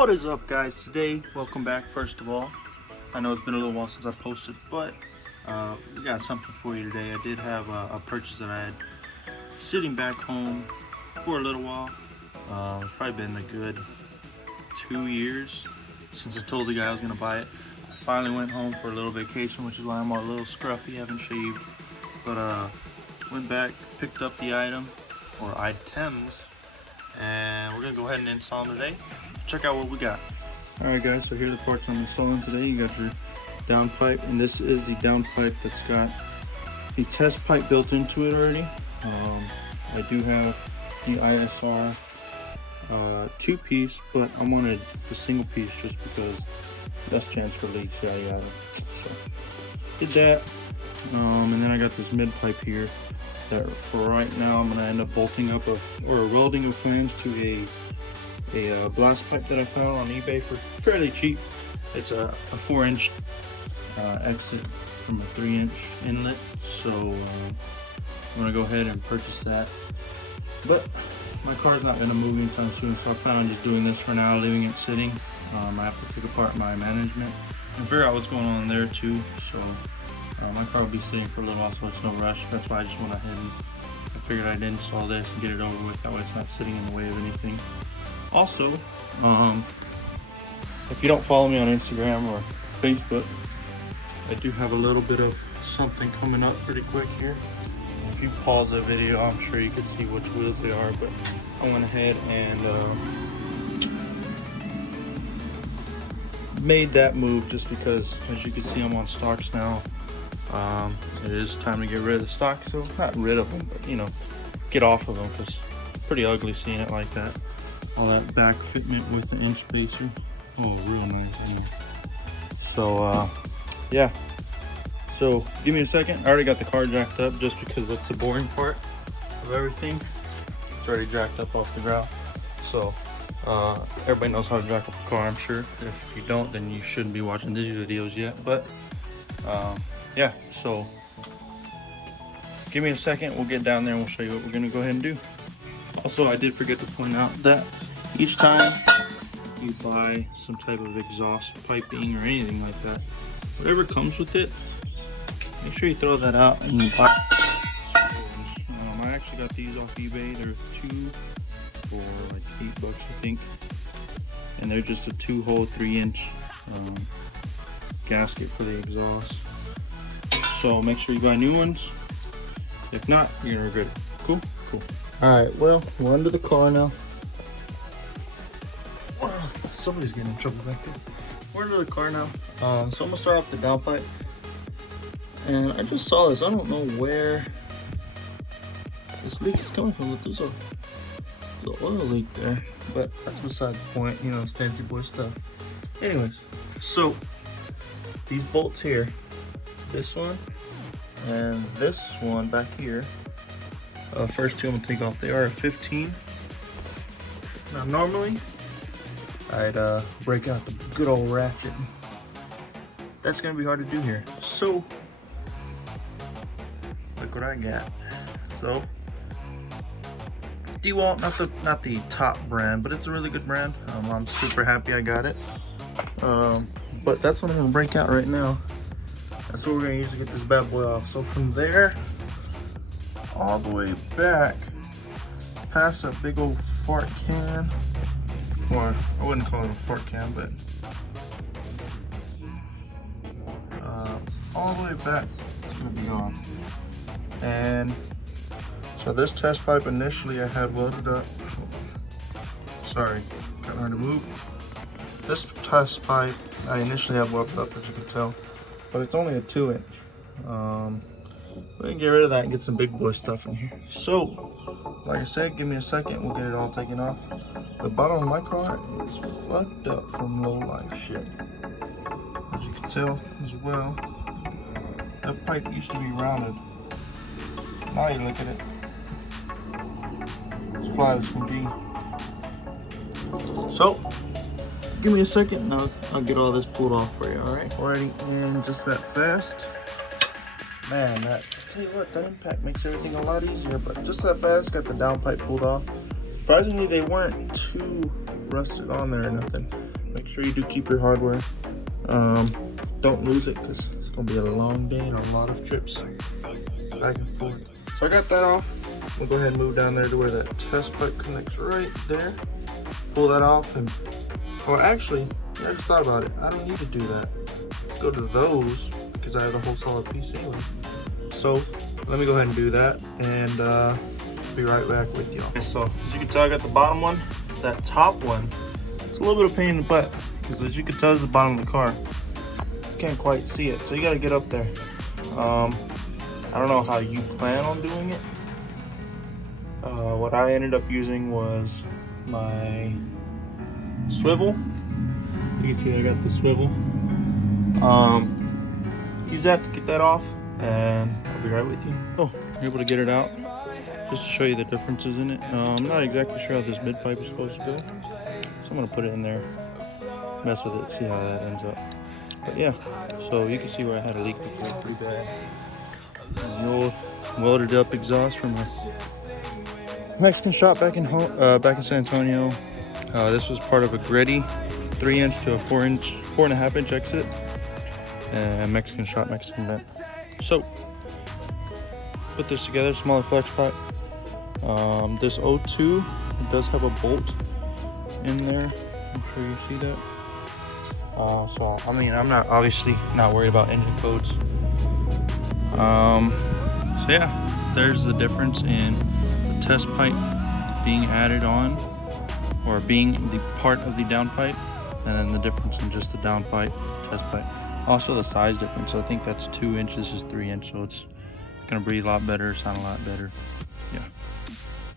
What is up, guys? Today, welcome back. First of all, I know it's been a little while since I posted, but we got something for you today. I did have a purchase that I had sitting back home for a little while. It's probably been a good 2 years since I told the guy I was gonna buy it. I finally went home for a little vacation, which is why I'm all a little scruffy, haven't shaved. But went back, picked up the item or items, and we're gonna go ahead and install them today. Check out what we got. Alright guys, so here are the parts I'm installing today. You got your downpipe, and this is the downpipe that's got the test pipe built into it already. I do have the ISR 2-piece, but I wanted the single piece just because less chance for leaks, yada yada. So did that, and then I got this mid pipe here that for right now I'm gonna end up bolting up or welding a flange to a blast pipe that I found on eBay for fairly cheap. It's a 4-inch exit from a 3-inch inlet, so I'm gonna go ahead and purchase that. But my car's not gonna move anytime soon, so I plan on just doing this for now, leaving it sitting. I have to pick apart my management and figure out what's going on there too. So my car will be sitting for a little while, so it's no rush. That's why I just went ahead and I figured I'd install this and get it over with. That way it's not sitting in the way of anything. Also, if you don't follow me on Instagram or Facebook, I do have a little bit of something coming up pretty quick here. If you pause the video, I'm sure you can see which wheels they are, but I went ahead and made that move just because, as you can see, I'm on stocks now. It is time to get rid of the stock, so not rid of them, but you know, get off of them, because it's pretty ugly seeing it like that. All that back fitment with the inch spacer. Oh, real nice. So yeah, so give me a second. I already got the car jacked up just because that's the boring part of everything. It's already jacked up off the ground, so everybody knows how to jack up a car, I'm sure. If you don't, then you shouldn't be watching these videos yet. But yeah, so give me a second, we'll get down there and we'll show you what we're gonna go ahead and do. Also, I did forget to point out that each time you buy some type of exhaust piping or anything like that, whatever comes with it, make sure you throw that out and you buy. I actually got these off eBay. They're 2 for like $8, I think, and they're just a 2-hole 3-inch gasket for the exhaust. So make sure you buy new ones. If not, you're gonna regret it. Cool? Cool. Alright, well, we're under the car now. Somebody's getting in trouble back there. We're under the car now. So I'm gonna start off the downpipe. And I just saw this. I don't know where this leak is coming from, but there's a oil leak there. But that's beside the point, you know, it's fancy boy stuff. Anyways, so these bolts here, this one and this one back here, first two I'm gonna take off. They are a 15. Now normally I'd break out the good old ratchet. That's gonna be hard to do here. So look what I got. So DeWalt, not the top brand, but it's a really good brand. I'm super happy I got it. But that's what I'm gonna break out right now. That's what we're gonna use to get this bad boy off. So from there all the way back past that big old fart can, or I wouldn't call it a fart can, but all the way back it's gonna be gone. And so this test pipe initially I had welded up. Sorry, kind of hard to move. This test pipe I initially had welded up, as you can tell, but it's only a 2-inch. We can get rid of that and get some big boy stuff in here. So, like I said, give me a second, we'll get it all taken off. The bottom of my car is fucked up from low life shit, as you can tell as well. That pipe used to be rounded. Now you look at it, it's flat as can be. So, give me a second and I'll get all this pulled off for you, alright? Alrighty, and just that fast. Man, I tell you what, that impact makes everything a lot easier, but just that fast, got the downpipe pulled off. Surprisingly, they weren't too rusted on there or nothing. sure you do keep your hardware. Don't lose it because it's gonna be a long day and a lot of trips back and forth. So I got that off. We'll go ahead and move down there to where that test pipe connects right there. Pull that off and, well, actually, I just thought about it. I don't need to do that. Let's go to those because I have the whole solid piece anyway. So let me go ahead and do that and be right back with y'all. Okay, so as you can tell, I got the bottom one. That top one, it's a little bit of pain in the butt because as you can tell, it's the bottom of the car. You can't quite see it, so you got to get up there. I don't know how you plan on doing it. What I ended up using was my swivel. You can see I got the swivel. Use that to get that off, and I'll be right with you. Oh, you're able to get it out. Just to show you the differences in it. I'm not exactly sure how this mid pipe is supposed to go, so I'm gonna put it in there, mess with it, see how that ends up. But yeah, so you can see where I had a leak before, pretty bad. The old welded up exhaust from my Mexican shop back in San Antonio. This was part of a gritty 3-inch to a 4.5-inch exit, and Mexican shop, Mexican bent. So put this together, smaller flex pipe. This O2, it does have a bolt in there. I'm sure you see that. So I mean, I'm not obviously not worried about engine codes. So yeah, there's the difference in the test pipe being added on, or being the part of the downpipe, and then the difference in just the downpipe test pipe. Also the size difference. I think that's 2 inches, is 3 inch, so it's gonna breathe a lot better, sound a lot better. Yeah.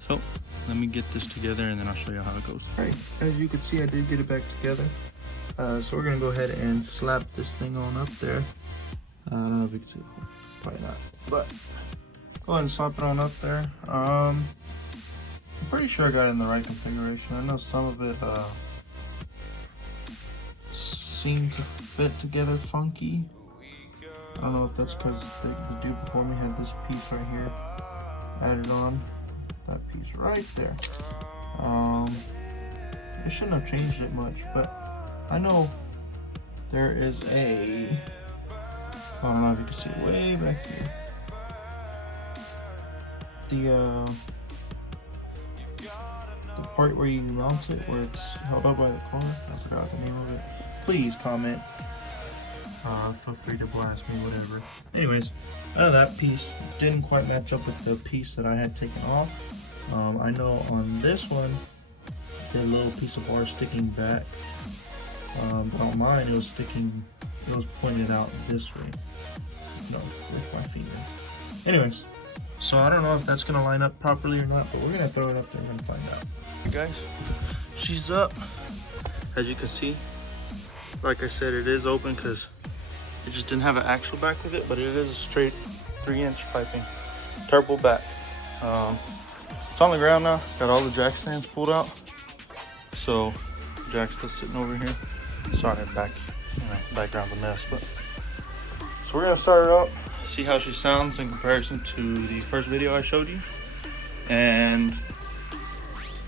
So let me get this together and then I'll show you how it goes. All right, as you can see, I did get it back together. So we're gonna go ahead and slap this thing on up there. I don't know if you can see it, probably not, but go ahead and slap it on up there. I'm pretty sure I got it in the right configuration. I know some of it seemed to fit together funky. I don't know if that's because the dude before me had this piece right here added on. That piece right there. It shouldn't have changed it much, but I know there is a, I don't know if you can see it way back here. The part where you mount it, where it's held up by the car. I forgot the name of it. Please comment. Feel free to blast me, whatever. Anyways, I know that piece didn't quite match up with the piece that I had taken off. I know on this one, the little piece of bar sticking back, but on mine it was pointed out this way. No, with my finger. Anyways, so I don't know if that's gonna line up properly or not, but we're gonna throw it up there and find out. Hey guys, she's up. As you can see, like I said, it is open because it just didn't have an axle back with it, but it is a straight 3-inch piping, turbo back. It's on the ground now. Got all the jack stands pulled out, so jack's still sitting over here. Sorry, background's a mess, but so we're gonna start her up, see how she sounds in comparison to the first video I showed you, and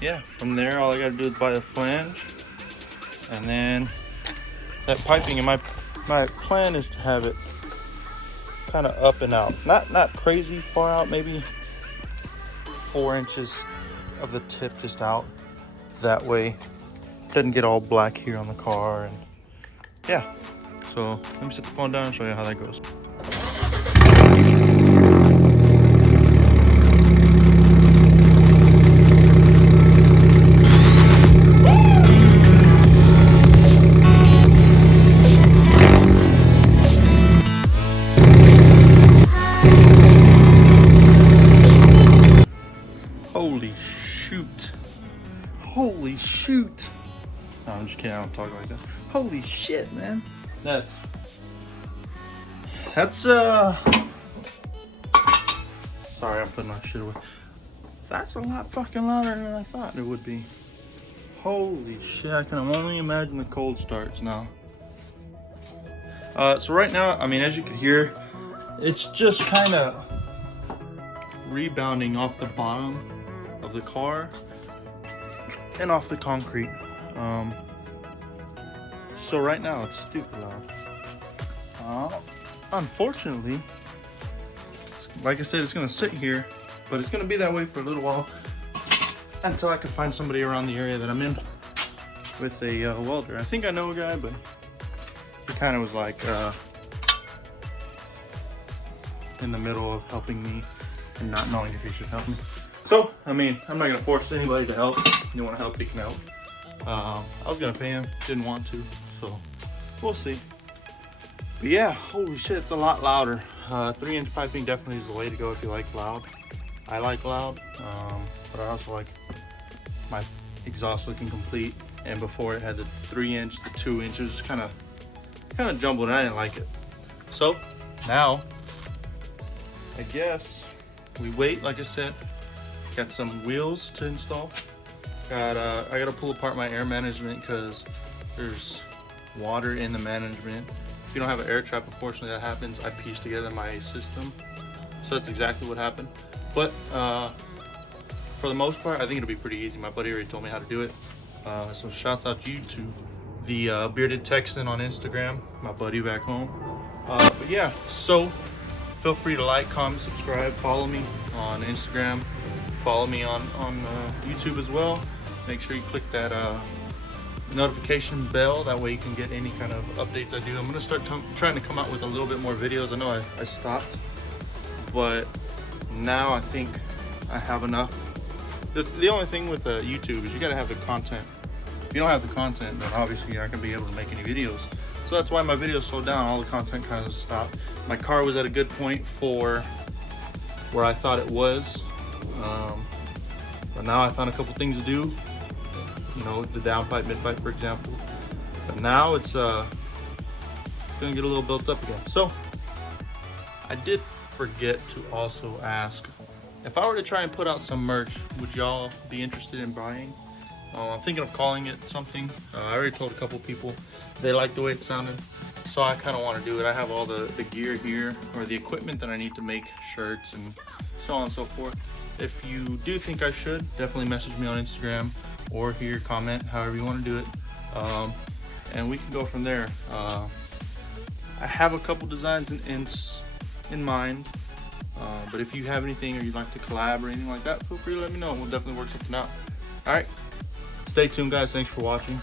yeah, from there all I gotta do is buy the flange, and then that piping. And my plan is to have it kind of up and out, not crazy far out, maybe 4 inches of the tip just out. That way it doesn't get all black here on the car. And yeah, so let me set the phone down and show you how that goes. Holy shoot. No, I'm just kidding, I don't talk like that. Holy shit, man. That's sorry, I'm putting my shit away. That's a lot fucking louder than I thought it would be. Holy shit, I can only imagine the cold starts now. So right now, I mean, as you can hear, it's just kind of rebounding off the bottom of the car and off the concrete. So right now it's stupid loud. Unfortunately, like I said, it's gonna sit here, but it's gonna be that way for a little while until I can find somebody around the area that I'm in with a welder. I think I know a guy, but he kind of was like in the middle of helping me and not knowing if he should help me. So, I mean, I'm not gonna force anybody to help. If you wanna help, you can help. I was gonna pay him, didn't want to, so we'll see. But yeah, holy shit, it's a lot louder. 3-inch piping definitely is the way to go if you like loud. I like loud, but I also like my exhaust looking complete. And before it had the 3-inch, the 2-inch, it was kind of jumbled, and I didn't like it. So now, I guess we wait. Like I said, got some wheels to install. I gotta pull apart my air management because there's water in the management. If you don't have an air trap, unfortunately that happens. I pieced together my system, so that's exactly what happened. But for the most part, I think it'll be pretty easy. My buddy already told me how to do it. So shouts out to you to the Bearded Texan on Instagram, my buddy back home. But yeah, so feel free to like, comment, subscribe, follow me on Instagram, follow me on YouTube as well. Make sure you click that notification bell, that way you can get any kind of updates I do. I'm gonna start trying to come out with a little bit more videos. I know I stopped, but now I think I have enough. The only thing with YouTube is you gotta have the content. If you don't have the content, then obviously you're not gonna be able to make any videos. So that's why my videos slowed down. All the content kind of stopped. My car was at a good point for where I thought it was, but now I found a couple things to do. You know, the downpipe, mid-pipe, for example. But now it's gonna get a little built up again. So I did forget to also ask, if I were to try and put out some merch, would y'all be interested in buying? I'm thinking of calling it something. I already told a couple people they liked the way it sounded, so I kind of want to do it. I have all the gear here, or the equipment that I need to make shirts and so on and so forth. If you do think I should, definitely message me on Instagram or here, comment, however you want to do it, and we can go from there. I have a couple designs in mind, but if you have anything or you'd like to collab or anything like that, feel free to let me know. We'll definitely work something out. All right, stay tuned, guys. Thanks for watching.